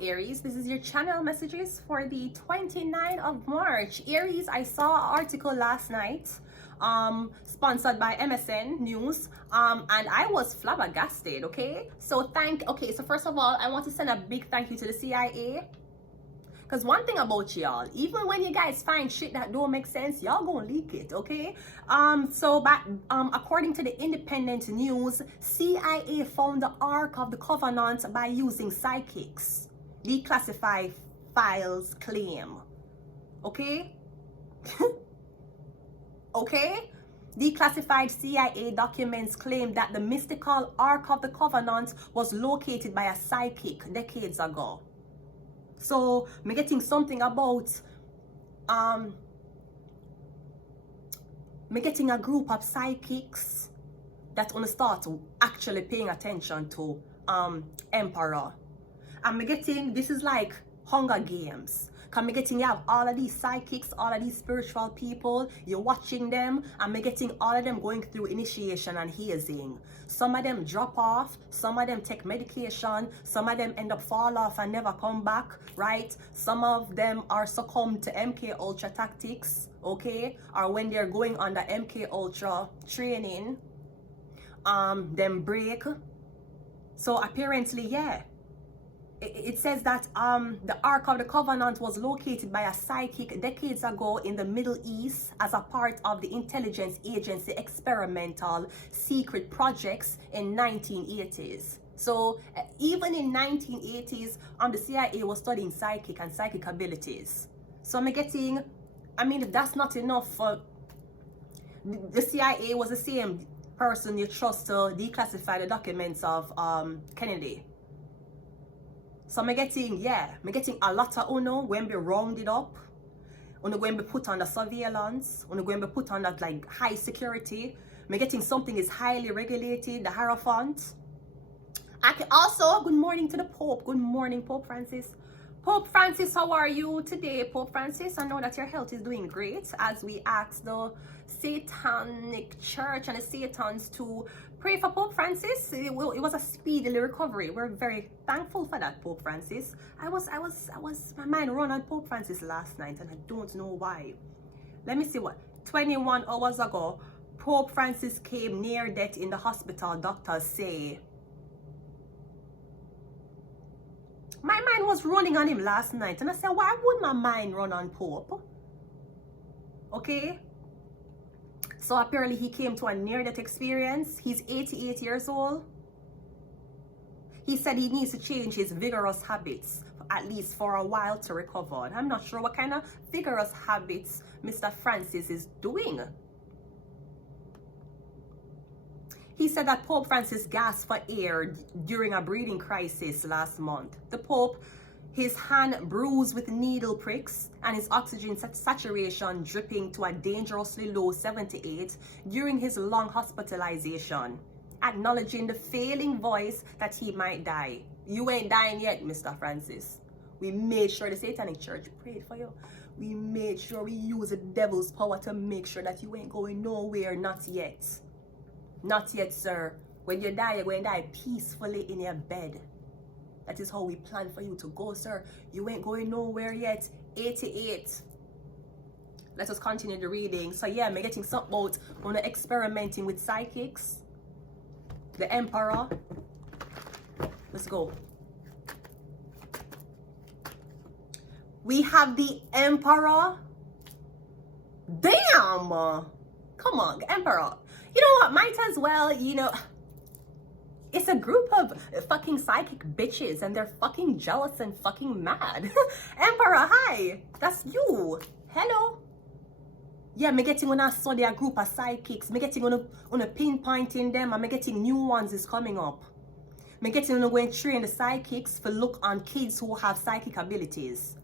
Aries, this is your channel messages for the 29th of March. Aries, I saw an article last night sponsored by MSN News, and I was flabbergasted. Okay, so first of all, I want to send a big thank you to the CIA, because one thing about y'all, even when you guys find shit that don't make sense, y'all gonna leak it. Okay, according to the Independent News, CIA found the Ark of the Covenant by using psychics. Declassified files claim. Okay. Okay. Declassified CIA documents claim that the mystical Ark of the Covenant was located by a psychic decades ago. So me getting something about me getting a group of psychics that wanna start actually paying attention to Emperor. And me getting, this is like Hunger Games. Cause me getting, you have all of these psychics, all of these spiritual people, you're watching them, and me getting all of them going through initiation and hazing. Some of them drop off, some of them take medication, some of them end up fall off and never come back, right? Some of them are succumb to MK Ultra tactics, okay? Or when they're going under MK Ultra training, them break. So apparently, yeah. It says that the Ark of the Covenant was located by a psychic decades ago in the Middle East as a part of the intelligence agency experimental secret projects in 1980s. So even in 1980s, the CIA was studying psychic and psychic abilities. So I'm getting, I mean, if that's not enough for the CIA was the same person you trust to declassify the documents of Kennedy. So I'm getting, I'm getting a lot of uno when be rounded up, uno going to be put under surveillance, uno going to be put under like high security. I'm getting something is highly regulated, the Hierophant. I can also, good morning to the Pope. Good morning, Pope Francis. Pope Francis, how are you today, Pope Francis? I know that your health is doing great as we ask the Satanic Church and the Satans to pray for Pope Francis. It was a speedy recovery. We're very thankful for that, Pope Francis. My mind run on Pope Francis last night and I don't know why. Let me see what, 21 hours ago, Pope Francis came near death in the hospital, doctors say. My mind was running on him last night and I said, why would my mind run on Pope? Okay. So apparently he came to a near-death experience. He's 88 years old. He said he needs to change his vigorous habits, at least for a while, to recover. I'm not sure what kind of vigorous habits Mr. Francis is doing. He said that Pope Francis gasped for air during a breathing crisis last month. The Pope, his hand bruised with needle pricks and his oxygen saturation dripping to a dangerously low 78 during his long hospitalization, acknowledging the failing voice that he might die. You ain't dying yet, Mr. Francis. We made sure the Satanic Church prayed for you. We made sure we use the devil's power to make sure that you ain't going nowhere, not yet. Not yet, sir. When you die, you're going to die peacefully in your bed. That is how we plan for you to go, sir. You ain't going nowhere yet. 88. Let us continue the reading. So yeah, I'm getting something about on experimenting with psychics. The Emperor. Let's go. We have the Emperor. Damn! Come on, Emperor. You know what? Might as well, you know. It's a group of fucking psychic bitches and they're fucking jealous and fucking mad. Emperor, hi. That's you. Hello. Yeah, me getting when I saw their group of psychics. Me getting on a pinpointing them and me getting new ones is coming up. Me getting on going train the psychics for look on kids who have psychic abilities.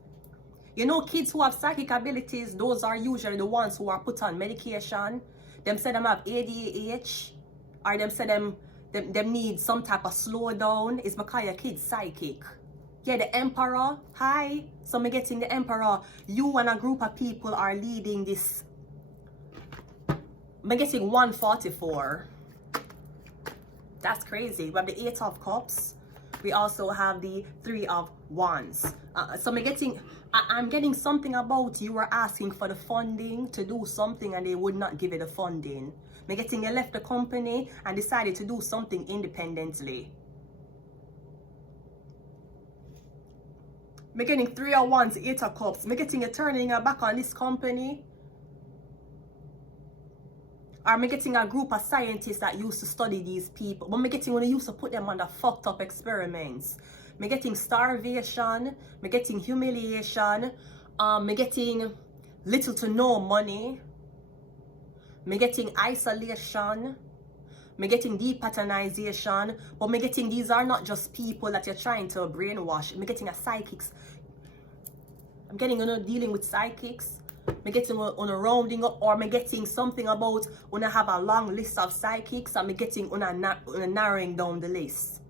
You know, kids who have psychic abilities, those are usually the ones who are put on medication. Them say them have ADHD, or them say them need some type of slowdown. It's because your kid's psychic. Yeah, the Emperor, hi. So me getting the Emperor. You and a group of people are leading this. Me getting 144. That's crazy. We have the 8 of Cups. We also have the Three of Wands. So I'm getting something about you were asking for the funding to do something and they would not give you the funding. I'm getting you left the company and decided to do something independently. I'm getting Three of Wands, Eight of Cups. I'm getting you turning your back on this company. Or I'm getting a group of scientists that used to study these people. But I'm getting when they used to put them under fucked up experiments. I'm getting starvation. I'm getting humiliation. I'm getting little to no money. I'm getting isolation. I'm getting depatternization. But I'm getting these are not just people that you're trying to brainwash. I'm getting a psychics. I'm getting dealing with psychics. I'm getting on a rounding up, or I'm getting something about when I have a long list of psychics. I'm getting on a narrowing down the list.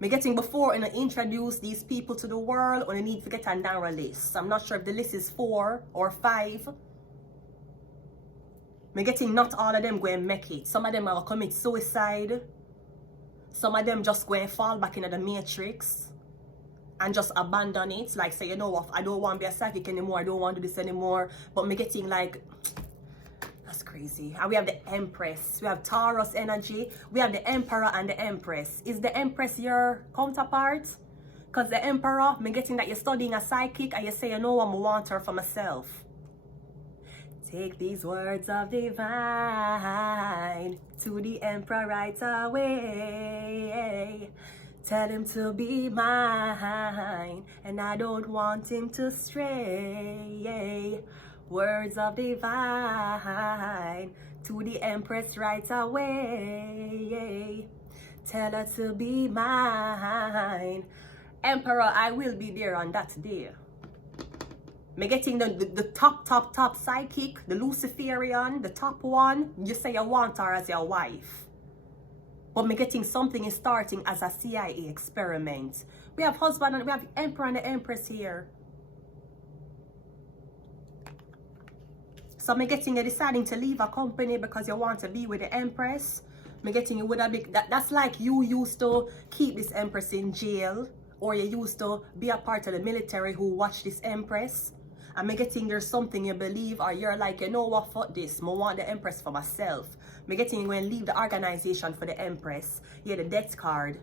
I'm getting before and introduce these people to the world, when I need to get a narrow list. I'm not sure if the list is 4 or 5. I'm getting not all of them going to make it. Some of them are commit suicide. Some of them just going to fall back into the matrix and just abandon it, like say, you know what, I don't want to be a psychic anymore, I don't want to do this anymore. But me getting like, that's crazy. And we have the Empress, we have Taurus energy, we have the Emperor and the Empress. Is the Empress your counterpart? Because the Emperor, me getting that you're studying a psychic and you say, you know what, I want her for myself. Take these words of divine to the Emperor right away. Tell him to be mine, and I don't want him to stray. Words of divine to the Empress right away. Tell her to be mine. Emperor, I will be there on that day. Me getting the top psychic, the Luciferian, the top one. You say you want her as your wife. But me getting something is starting as a CIA experiment. We have husband and we have the Emperor and the Empress here. So me getting you deciding to leave a company because you want to be with the Empress. Me getting you with a big, that's like you used to keep this Empress in jail, or you used to be a part of the military who watched this Empress. And me getting there's something you believe, or you're like, you know what, fuck this, I want the Empress for myself. Me getting you going to leave the organization for the Empress. Yeah, the death card.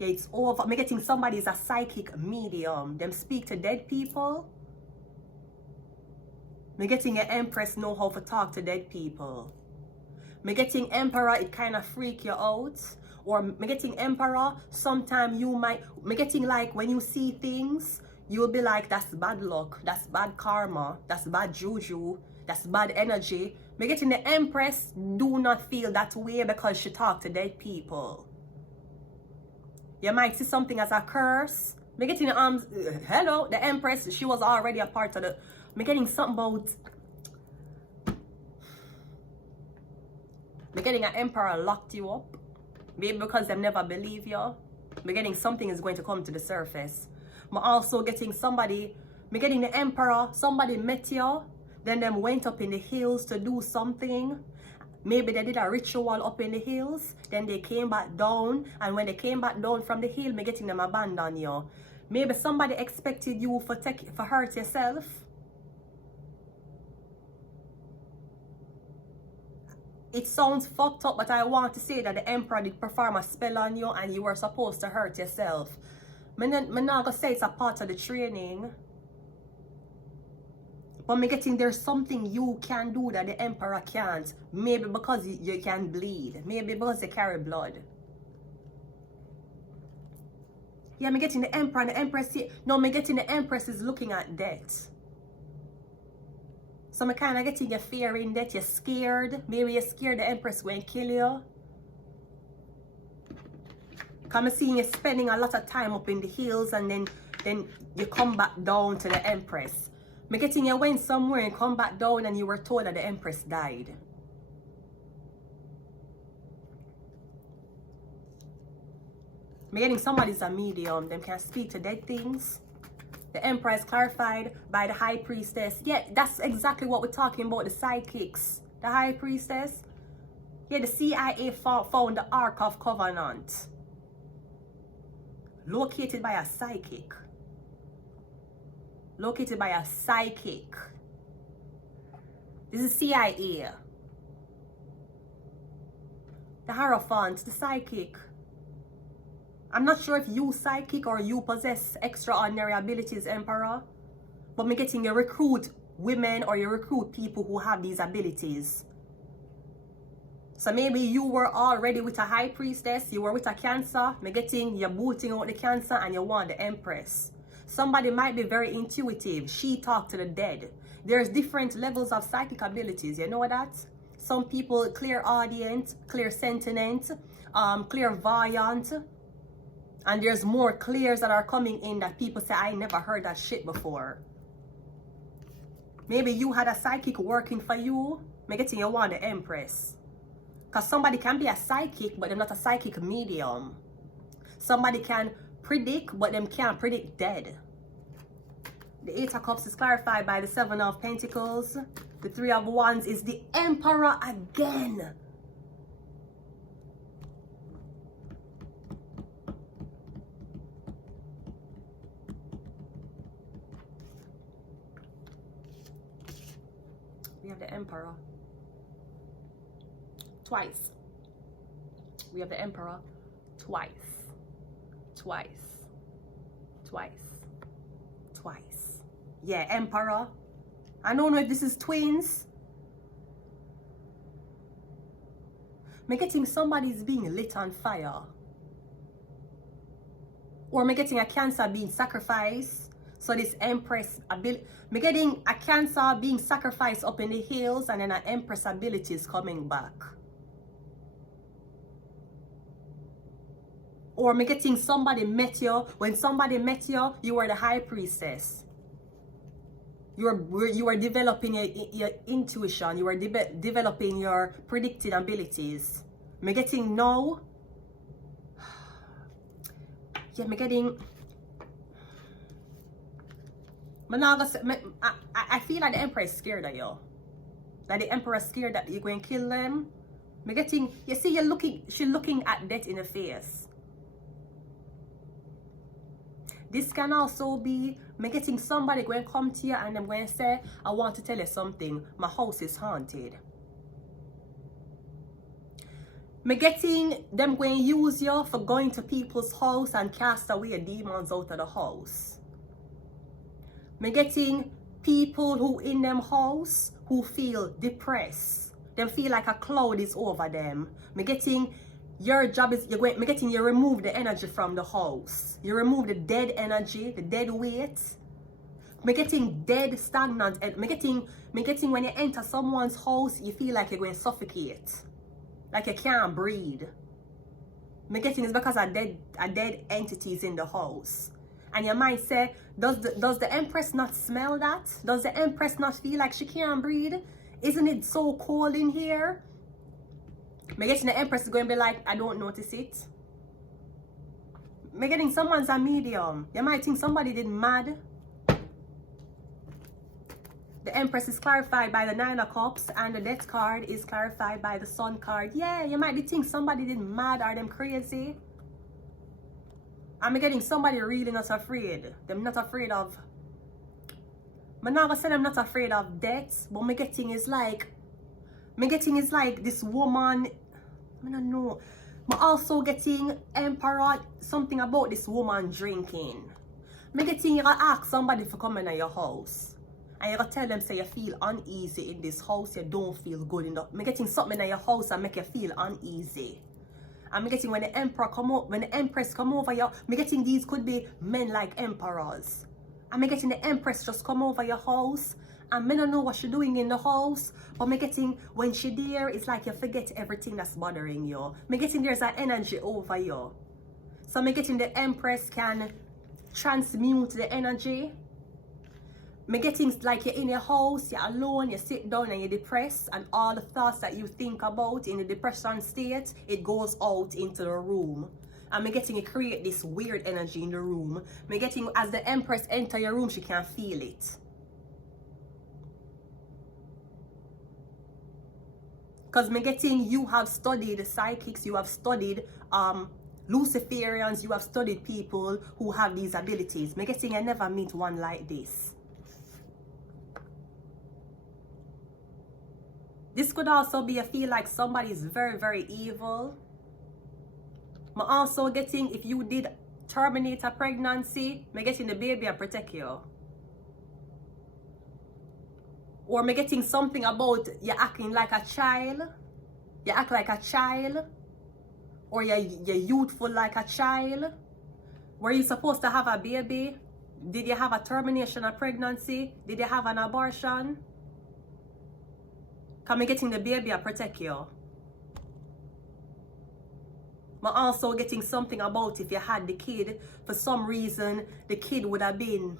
Yeah, it's over. Me getting somebody is a psychic medium. Them speak to dead people. Me getting an Empress know how to talk to dead people. Me getting Emperor, it kind of freak you out. Or me getting Emperor, sometime you might, me getting like when you see things, you'll be like, that's bad luck, that's bad karma, that's bad juju, that's bad energy. Me getting the Empress do not feel that way because she talk to dead people. You might see something as a curse. Me getting the hello, the Empress, she was already a part of the, me getting something about, me getting an Emperor locked you up. Maybe because they never believe you. Me getting something is going to come to the surface. I'm also getting somebody, me getting the Emperor, somebody met you, then them went up in the hills to do something. Maybe they did a ritual up in the hills, then they came back down, and when they came back down from the hill, me getting them abandon you. Maybe somebody expected you for hurt yourself. It sounds fucked up, but I want to say that the Emperor did perform a spell on you and you were supposed to hurt yourself. I'm not going to say it's a part of the training. But I'm getting there's something you can do that the Emperor can't. Maybe because you can bleed. Maybe because you carry blood. Yeah, I'm getting the Emperor and the Empress. No, I'm getting the Empress is looking at death. So I'm kind of getting your fear in that you're scared. Maybe you're scared the Empress will kill you. Because I'm seeing you spending a lot of time up in the hills and then you come back down to the Empress. I'm getting you went somewhere and come back down and you were told that the Empress died. I'm getting somebody's a medium. Them can speak to dead things. The Emperor is clarified by the High Priestess. Yeah, that's exactly what we're talking about, the psychics. The High Priestess. Yeah, the CIA found the Ark of Covenant. located by a psychic. Located by a psychic. This is CIA. The Hierophant, the psychic. I'm not sure if you psychic or you possess extraordinary abilities, Emperor. But me getting you recruit women or you recruit people who have these abilities. So maybe you were already with a high priestess, you were with a Cancer, me getting you're booting out the Cancer and you want the Empress. Somebody might be very intuitive. She talked to the dead. There's different levels of psychic abilities. You know that? Some people clairaudient, clairsentient, clairvoyant. And there's more clears that are coming in that people say, I never heard that shit before. Maybe you had a psychic working for you. Me getting you want the Empress. Because somebody can be a psychic, but they're not a psychic medium. Somebody can predict, but them can't predict dead. The Eight of Cups is clarified by the Seven of Pentacles. The Three of Wands is the Emperor again. We have the Emperor. Twice. We have the Emperor twice. Twice. Twice. Twice. Yeah, Emperor. I don't know if this is twins. I'm getting somebody's being lit on fire. Or I'm getting a Cancer being sacrificed. So this Empress ability, I'm getting a Cancer being sacrificed up in the hills and then an Empress ability is coming back. Or I'm getting somebody met you. When somebody met you, you were the high priestess. You were developing your intuition. You were developing your predicting abilities. I'm getting now. Yeah, I'm getting. I feel like the Emperor is scared of you. That the Emperor is scared that you're going to kill them. I'm getting. You see, she's looking at death in the face. This can also be me getting somebody going to come to you and I'm going to say, I want to tell you something. My house is haunted. Me getting them going to use you for going to people's house and cast away demons out of the house. Me getting people who in them house who feel depressed. Them feel like a cloud is over them. Me getting your job is, me getting you remove the energy from the house. You remove the dead energy, the dead weight. Me getting dead, stagnant. And me getting when you enter someone's house, you feel like you're going to suffocate. Like you can't breathe. Me getting is because a dead entities in the house. And you might say, does the Empress not smell that? Does the Empress not feel like she can't breathe? Isn't it so cold in here? Me getting the Empress is going to be like, I don't notice it. Me getting someone's a medium. You might think somebody did mad. The Empress is clarified by the Nine of Cups and the Death card is clarified by the Sun card. Yeah, you might be thinking somebody did mad or them crazy. I'm getting somebody really not afraid. Them not afraid of. I'm not gonna say I'm not afraid of death, but me getting is like this woman. I don't know. I'm also getting Emperor something about this woman drinking. Me getting you ask somebody for coming to your house. And you gotta tell them say you feel uneasy in this house, you don't feel good enough. I'm getting something in your house and make you feel uneasy. I'm getting when the Emperor come up, when the Empress come over you, I'm getting these could be men like emperors. I'm getting the Empress just come over your house and me don't know what she's doing in the house, but me getting when she there, it's like you forget everything that's bothering you. Me getting there's an energy over you. So me getting the Empress can transmute the energy. Me getting like you're in your house, you're alone, you sit down and you're depressed, and all the thoughts that you think about in the depression state, it goes out into the room. And me getting you create this weird energy in the room. Me getting as the Empress enter your room, she can feel it. Because me getting you have studied psychics, you have studied Luciferians, you have studied people who have these abilities. Me getting I never meet one like this. This could also be, I feel like somebody is very, very evil. I'm also getting, if you did terminate a pregnancy, me getting the baby and protect you. Or me getting something about you acting like a child. You act like a child. Or you're youthful like a child. Were you supposed to have a baby? Did you have a termination of pregnancy? Did you have an abortion? Come me getting the baby and protect you. I'm also getting something about if you had the kid, for some reason, the kid would have been,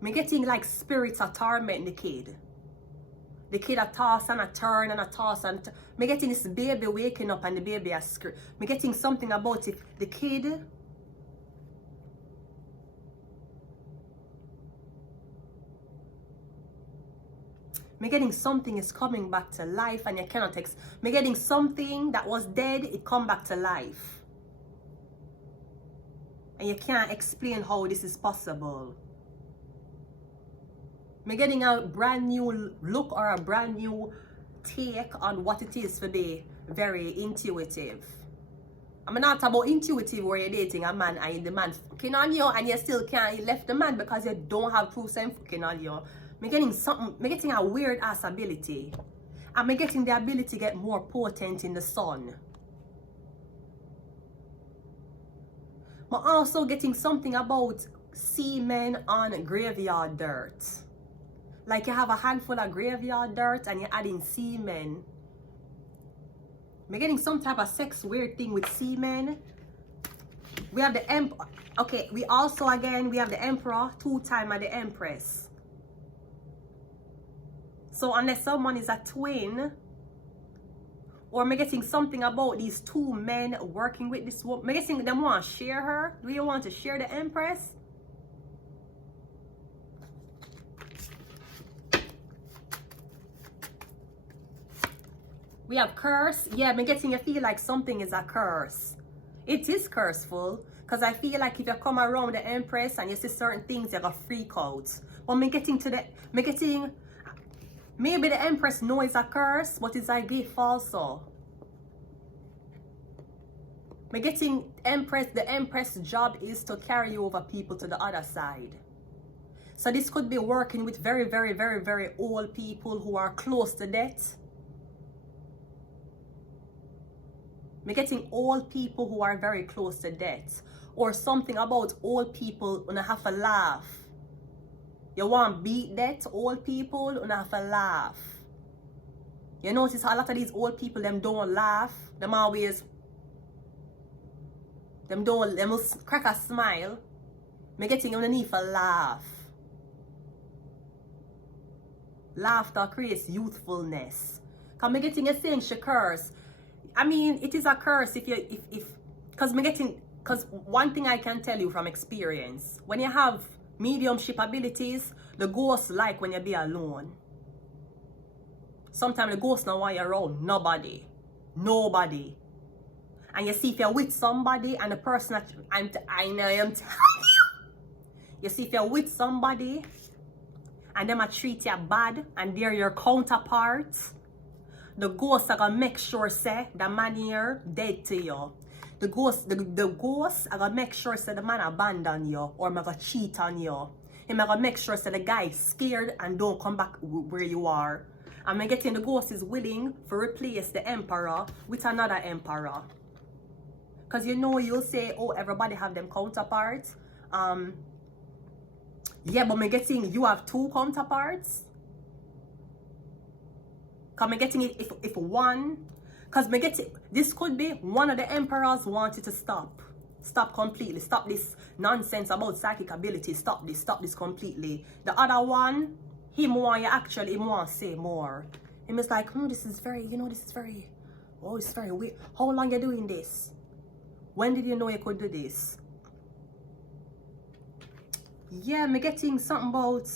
me getting like spirits of torment the kid. The kid a toss and a turn and a toss and me getting this baby waking up and the baby a scream. Me getting something about if the kid me getting something is coming back to life and you cannot me getting something that was dead, it come back to life. And you can't explain how this is possible. Me getting a brand new look or a brand new take on what it is to be very intuitive. I'm not about intuitive where you're dating a man and the man fucking on you and you still can't left the man because you don't have proof saying fucking on you. Me getting something, me getting a weird ass ability. And me getting the ability to get more potent in the sun. I'm also getting something about semen on graveyard dirt. Like you have a handful of graveyard dirt and you're adding semen. I'm getting some type of sex weird thing with semen. We have the emperor. Okay, we also again, we have the emperor, 2 times the empress. So unless someone is a twin, or am I getting something about these 2 men working with this woman? Am I getting them want to share her? Do you want to share the empress? We have curse. Yeah, I'm getting a feel like something is a curse. It is curseful. Because I feel like if you come around the empress and you see certain things, you're going to freak out. But I'm getting to the... I'm getting... Maybe the empress knows it's a curse, but it's a gift also. I'm getting empress... The empress job is to carry over people to the other side. So this could be working with very, very, very, very old people who are close to death. I'm getting old people who are very close to death. Or something about old people when I have to laugh. You want beat death, old people when I have to laugh. You notice how a lot of these old people, them don't laugh. Them always, them will crack a smile. I'm getting underneath a laugh. Laughter creates youthfulness. Because I'm getting a thing, she curse. I mean, it is a curse if you, because I'm getting, because one thing I can tell you from experience, when you have mediumship abilities, the ghosts like when you be alone. Sometimes the ghosts don't want you around nobody. Nobody. And you see if you're with somebody and the person that I know I'm telling you. You see if you're with somebody and them a treat you bad and they're your counterparts, the ghosts are gonna make sure say the man here dead to you. The ghosts are gonna make sure say the man abandon you or gonna cheat on you. Him gonna make sure say the guy is scared and don't come back where you are. And I'm getting the ghost is willing to replace the emperor with another emperor. Because you know you'll say, oh, everybody have them counterparts. Yeah, but I'm getting you have 2 counterparts. Because I'm getting it if one, because me get it, this could be one of the emperors wanted to stop completely, stop this nonsense about psychic ability, stop this completely. The other one, him want you actually, him want to say more. Him is like, this is very, this is very, oh, it's very weird. How long you doing this? When did you know you could do this? Yeah, me getting something about,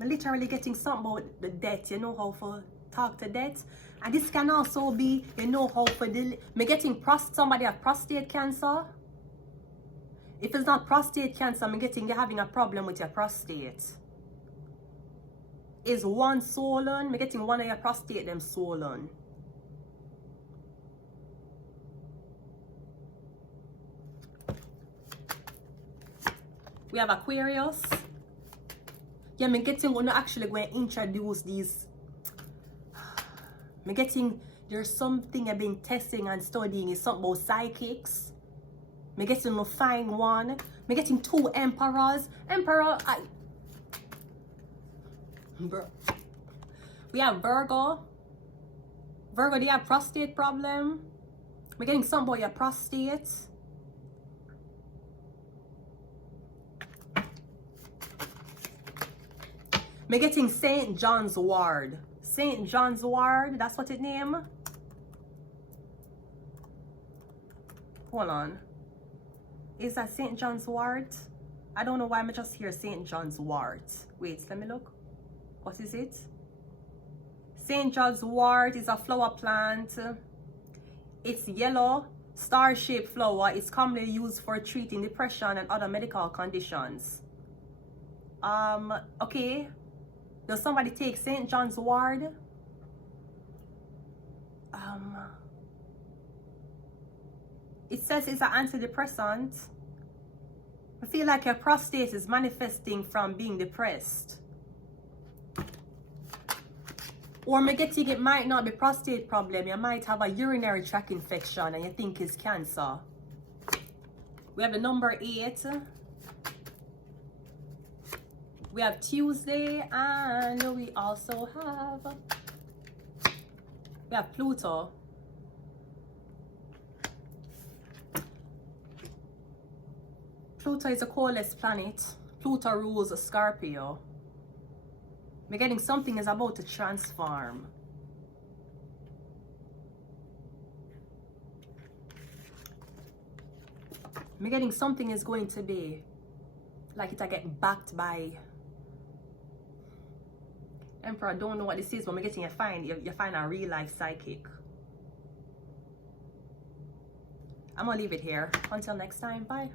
I'm literally getting something about the death, you know how for talk to death. And this can also be, you know, how for the me getting somebody have prostate cancer. If it's not prostate cancer, I'm getting you're having a problem with your prostate. Is one swollen? Me getting one of your prostate them swollen. We have Aquarius. Yeah, me getting we're not actually going to introduce these. Me getting there's something I've been testing and studying is something about psychics. Me getting to find one. Me getting 2 emperors. We have Virgo. Virgo, do you have prostate problem? Me getting something about your prostate. Me getting St. John's Wort. St. John's Wort, that's what it name. Hold on. Is that St. John's Wort? I don't know why I'm just here St. John's Wort. Wait, let me look. What is it? St. John's Wort is a flower plant. It's yellow, star-shaped flower. It's commonly used for treating depression and other medical conditions. Okay. Does somebody take St. John's Wort? It says it's an antidepressant. I feel like your prostate is manifesting from being depressed. Or me getting it might not be prostate problem. You might have a urinary tract infection and you think it's cancer. We have the number 8. We have Tuesday, and we also have Pluto. Pluto is the coldest planet. Pluto rules Scorpio. We're getting something is about to transform. We're getting something is going to be like it I get backed by Emperor. I don't know what this is, but we're getting you find a real life psychic. I'm gonna leave it here. Until next time, bye.